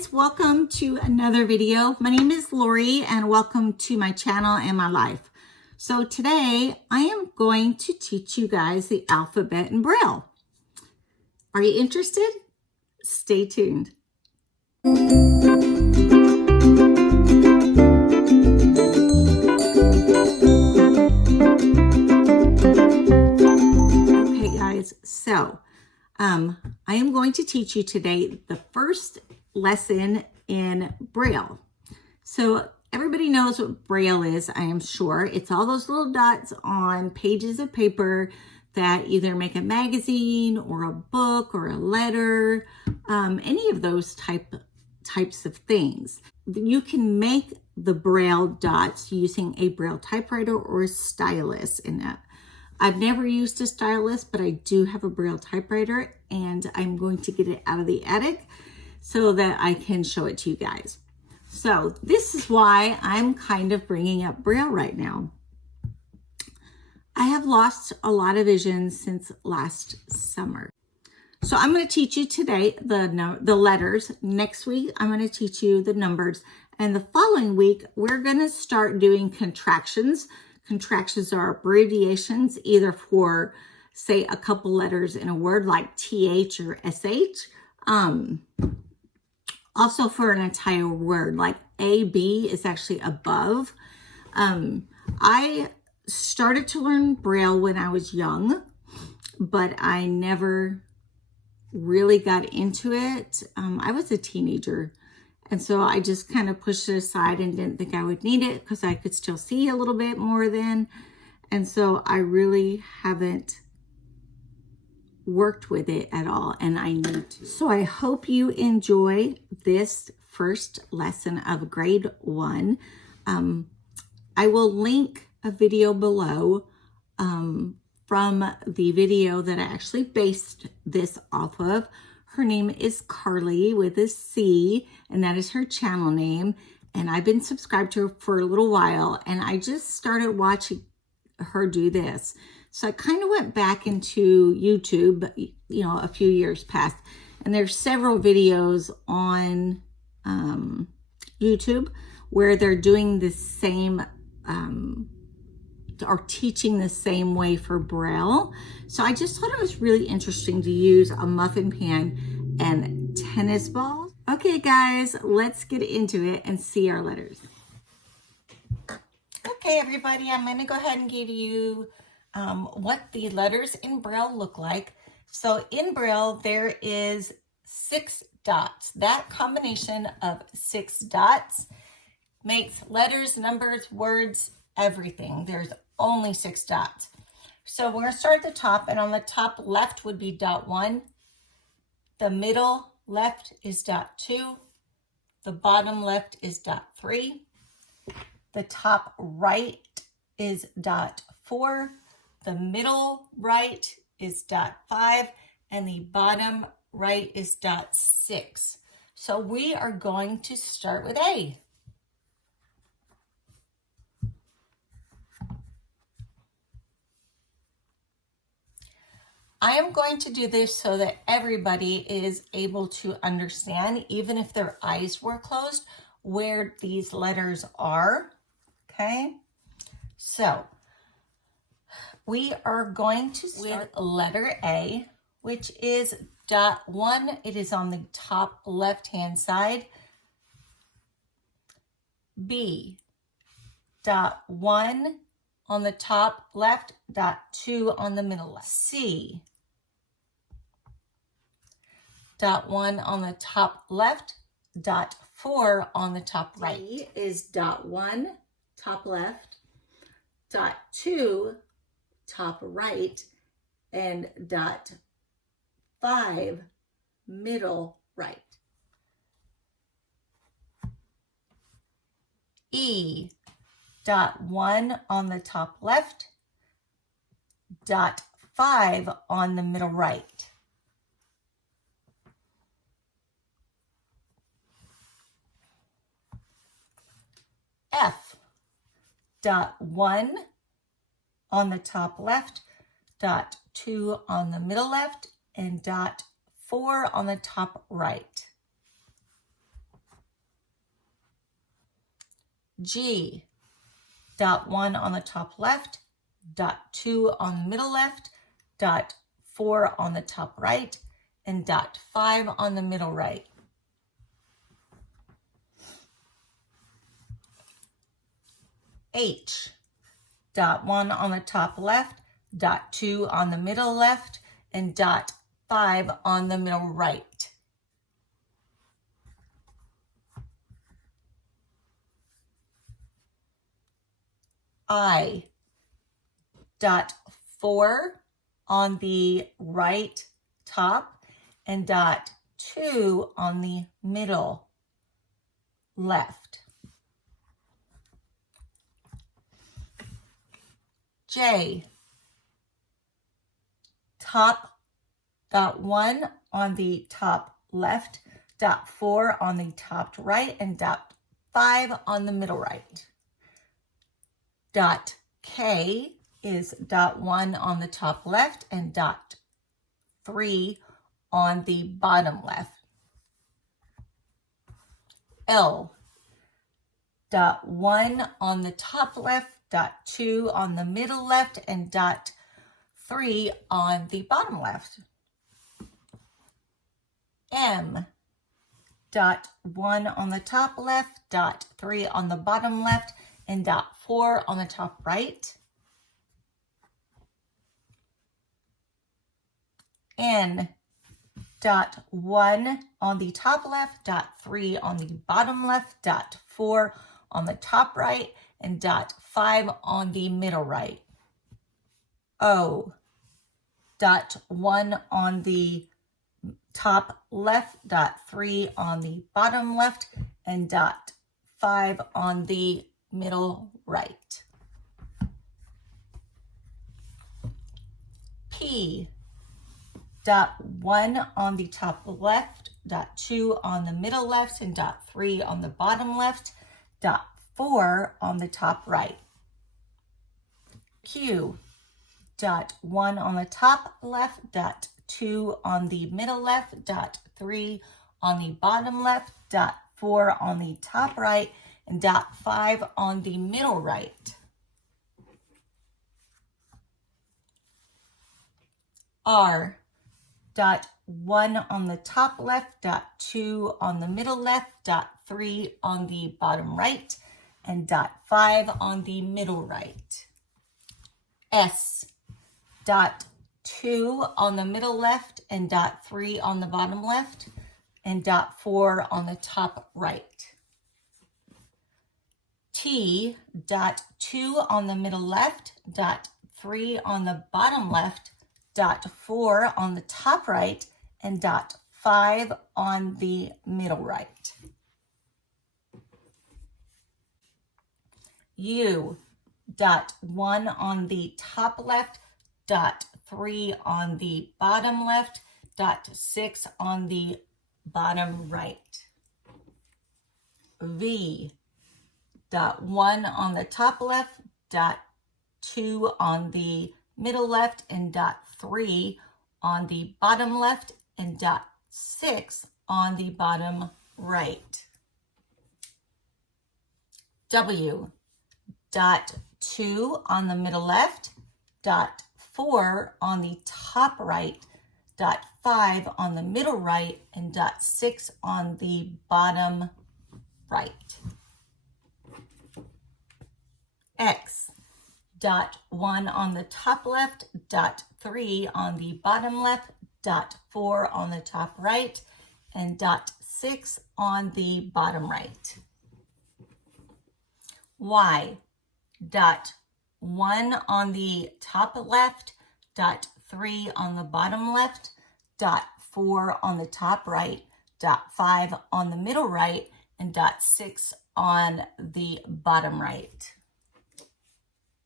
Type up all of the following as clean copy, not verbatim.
guys, welcome to another video. My name is Lori and welcome to my channel and my life. So today I am going to teach you guys the alphabet in Braille. Are you interested? Stay tuned. Okay guys, so I am going to teach you today the first lesson in Braille. So everybody knows what Braille is, I am sure. It's all those little dots on pages of paper that either make a magazine or a book or a letter, any of those types of things. You can make the Braille dots using a Braille typewriter or a stylus. And I've never used a stylus, but I do have a Braille typewriter and I'm going to get it out of the attic so that I can show it to you guys. So this is why I'm kind of bringing up Braille right now. I have lost a lot of vision since last summer. So I'm going to teach you today the letters. Next week, I'm going to teach you the numbers. And the following week, we're going to start doing contractions. Contractions are abbreviations either for, say, a couple letters in a word like TH or SH. Also for an entire word, like AB is actually above. I started to learn Braille when I was young, but I never really got into it. I was a teenager, and so I just kind of pushed it aside and didn't think I would need it because I could still see a little bit more then. And so I really haven't worked with it at all, and I need to. So I hope you enjoy this first lesson of grade 1. I will link a video below from the video that I actually based this off of. Her name is Carly with a C, and that is her channel name. And I've been subscribed to her for a little while, and I just started watching her do this. So I kind of went back into YouTube, you know, a few years past, and there's several videos on YouTube where they're doing the same, or teaching the same way for Braille. So I just thought it was really interesting to use a muffin pan and tennis balls. Okay guys, let's get into it and see our letters. Okay everybody, I'm gonna go ahead and give you what the letters in Braille look like. So in Braille, there is 6 dots. That combination of 6 dots makes letters, numbers, words, everything. There's only 6 dots. So we're going to start at the top, and on the top left would be dot 1. The middle left is dot 2. The bottom left is dot 3. The top right is dot 4. The middle right is dot 5, and the bottom right is dot 6. So we are going to start with A. I am going to do this so that everybody is able to understand, even if their eyes were closed, where these letters are. Okay, so we are going to start with letter A, which is dot 1. It is on the top left-hand side. B, dot 1 on the top left, dot 2 on the middle left. C, dot 1 on the top left, dot 4 on the top right. D is dot 1, top left, dot 2, top right, and dot 5, middle right. E, dot 1 on the top left, dot 5 on the middle right. F, dot 1 on the top left, dot 2 on the middle left, and dot 4 on the top right. G, dot 1 on the top left, dot 2 on the middle left, dot 4 on the top right, and dot 5 on the middle right. H, dot 1 on the top left, dot 2 on the middle left, and dot 5 on the middle right. I, dot 4 on the right top and dot 2 on the middle left. J, top dot 1 on the top left, dot 4 on the top right, and dot 5 on the middle right. Dot K is dot 1 on the top left and dot 3 on the bottom left. L, dot 1 on the top left, dot 2 on the middle left, and dot 3 on the bottom left. M, dot 1 on the top left, dot 3 on the bottom left, and dot 4 on the top right. N, dot 1 on the top left, dot 3 on the bottom left, dot 4 on the top right, and dot 5 on the middle right. O, dot 1 on the top left, dot 3 on the bottom left, and dot 5 on the middle right. P, dot 1 on the top left, dot 2 on the middle left, and dot 3 on the bottom left, dot 4 on the top right. Q, dot 1 on the top left, dot 2 on the middle left, dot 3 on the bottom left, dot 4 on the top right, and dot 5 on the middle right. R, dot 1 on the top left, dot 2 on the middle left, dot 3 on the bottom right, and dot 5 on the middle right. S, dot 2 on the middle left, and dot 3 on the bottom left, and dot 4 on the top right. T, dot 2 on the middle left, dot 3 on the bottom left, dot 4 on the top right, and dot 5 on the middle right. U, dot 1 on the top left, dot 3 on the bottom left, dot 6 on the bottom right. V, dot 1 on the top left, dot 2 on the middle left, and dot 3 on the bottom left, and dot 6 on the bottom right. W, dot 2 on the middle left, dot 4 on the top right, dot 5 on the middle right, and dot 6 on the bottom right. X, dot 1 on the top left, dot 3 on the bottom left, dot 4 on the top right, and dot 6 on the bottom right. Y, dot 1 on the top left, dot 3 on the bottom left, dot 4 on the top right, dot 5 on the middle right, and dot 6 on the bottom right.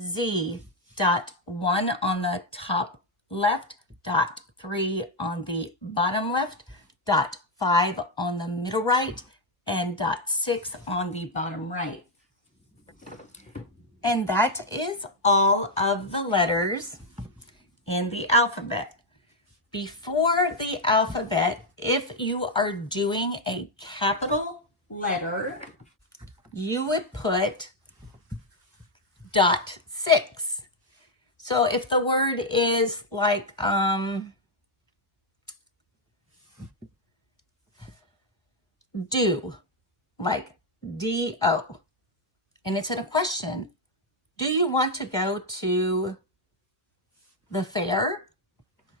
Z, dot 1 on the top left, dot 3 on the bottom left, dot 5 on the middle right, and dot 6 on the bottom right. And that is all of the letters in the alphabet. Before the alphabet, if you are doing a capital letter, you would put .6. So if the word is like, do, like D-O, and it's in a question, do you want to go to the fair?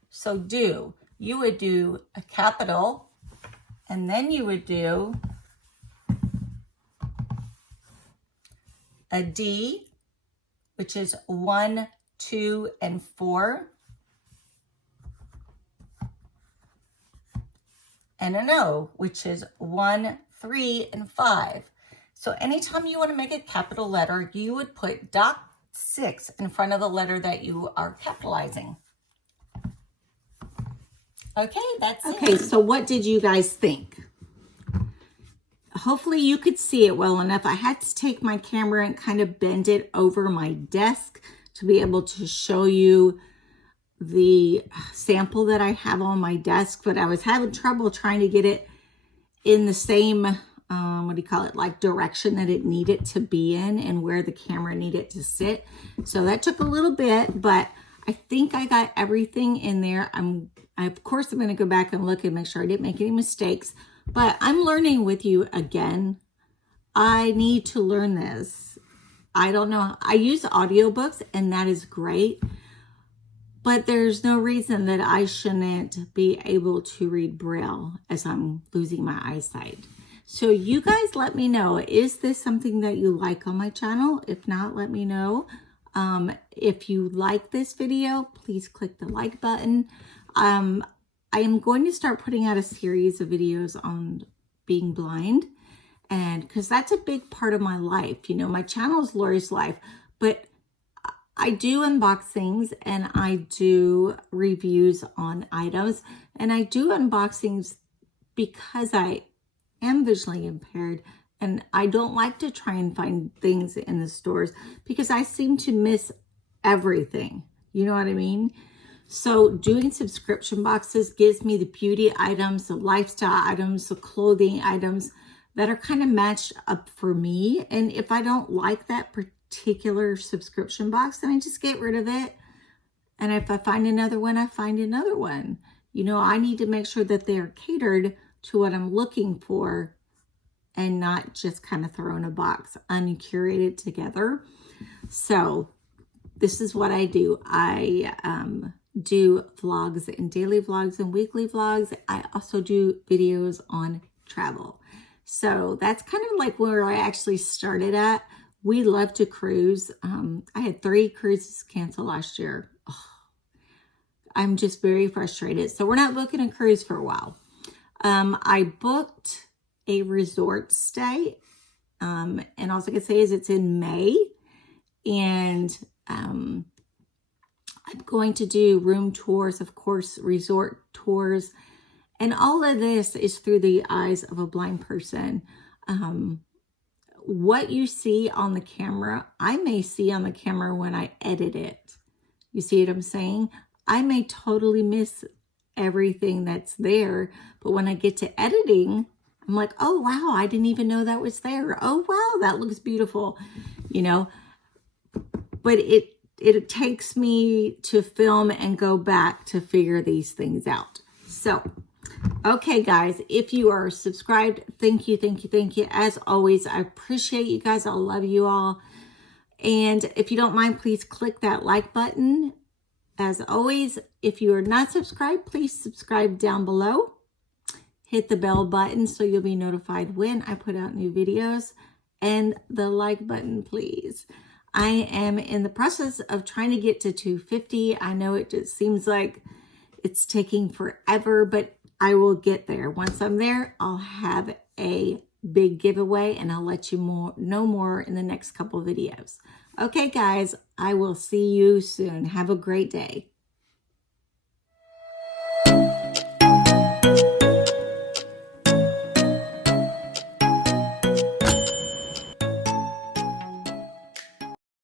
So do, you would do a capital, and then you would do a D, which is 1, 2, and 4, and an O, which is 1, 3, and 5. So anytime you want to make a capital letter, you would put .6 in front of the letter that you are capitalizing. Okay, that's it. Okay, so what did you guys think? Hopefully you could see it well enough. I had to take my camera and kind of bend it over my desk to be able to show you the sample that I have on my desk, but I was having trouble trying to get it in the same, what do you call it, like direction that it needed to be in and where the camera needed to sit. So that took a little bit, but I think I got everything in there. Of course, I'm going to go back and look and make sure I didn't make any mistakes, but I'm learning with you again. I need to learn this. I don't know. I use audiobooks and that is great, but there's no reason that I shouldn't be able to read Braille as I'm losing my eyesight. So you guys let me know, is this something that you like on my channel? If not, let me know. If you like this video, please click the like button. I am going to start putting out a series of videos on being blind, and because that's a big part of my life. You know, my channel is Lori's Life, but I do unboxings and I do reviews on items, and I do unboxings because I am visually impaired and I don't like to try and find things in the stores because I seem to miss everything. You know what I mean? So doing subscription boxes gives me the beauty items, the lifestyle items, the clothing items that are kind of matched up for me. And if I don't like that particular subscription box, then I just get rid of it. And if I find another one, I find another one. You know, I need to make sure that they are catered to what I'm looking for and not just kind of throw in a box uncurated together. So this is what I do. I do vlogs and daily vlogs and weekly vlogs. I also do videos on travel. So that's kind of like where I actually started at. We love to cruise. I had 3 cruises canceled last year. Oh, I'm just very frustrated. So we're not booking a cruise for a while. I booked a resort stay. And all I can say is it's in May. And I'm going to do room tours, of course, resort tours. And all of this is through the eyes of a blind person. What you see on the camera, I may see on the camera when I edit it. You see what I'm saying? I may totally miss everything that's there, but when I get to editing, I'm like, oh wow, I didn't even know that was there. Oh wow, that looks beautiful, you know. But it takes me to film and go back to figure these things out. So, okay guys, if you are subscribed, thank you, thank you, thank you. As always, I appreciate you guys. I love you all. And if you don't mind, please click that like button. As always, if you are not subscribed, please subscribe down below. Hit the bell button so you'll be notified when I put out new videos. And the like button, please. I am in the process of trying to get to 250. I know it just seems like it's taking forever, but I will get there. Once I'm there, I'll have a big giveaway and I'll let you know more in the next couple videos. Okay, guys, I will see you soon. Have a great day.